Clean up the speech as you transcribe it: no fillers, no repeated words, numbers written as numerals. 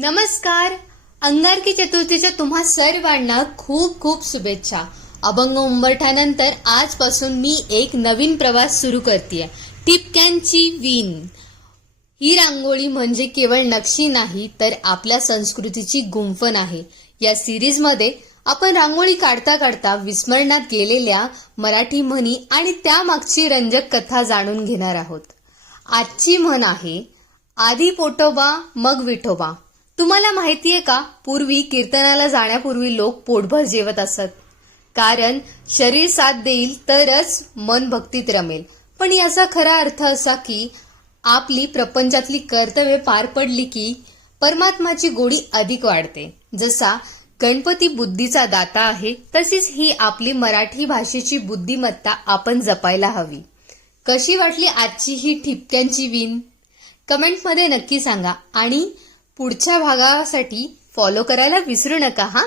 नमस्कार. अंगारकी चतुर्थीच्या तुम्हा सर्वांना खूप खूप शुभेच्छा. अभंग उंबरठ्यानंतर आजपासून मी एक नवीन प्रवास सुरू करतेय. ठिपक्यांची विण ही रांगोळी म्हणजे केवळ नक्षी नाही तर आपल्या संस्कृतीची गुंफण आहे. या सिरीज मध्ये आपण रांगोळी काढता काढता विस्मरणात गेलेल्या मराठी म्हणी आणि त्यामागची रंजक कथा जाणून घेणार आहोत. आजची म्हण आहे, आधी पोटोबा मग विठोबा. तुम्हाला माहितीये का, पूर्वी कीर्तनाला जाण्यापूर्वी लोक पोटभर जेवत असत, कारण शरीर साथ देईल तरच मन भक्तीत रमेल. पण याचा खरा अर्थ असा की आपली प्रपंचातली कर्तव्ये पार पडली की परमात्माची गोडी अधिक वाढते. जसा गणपती बुद्धीचा दाता आहे, तशीच ही आपली मराठी भाषेची बुद्धिमत्ता आपण जपायला हवी. कशी वाटली आजची ही ठिपक्यांची विण? कमेंटमध्ये नक्की सांगा आणि पुढच्या भागासाठी फॉलो करायला विसरू नका हा.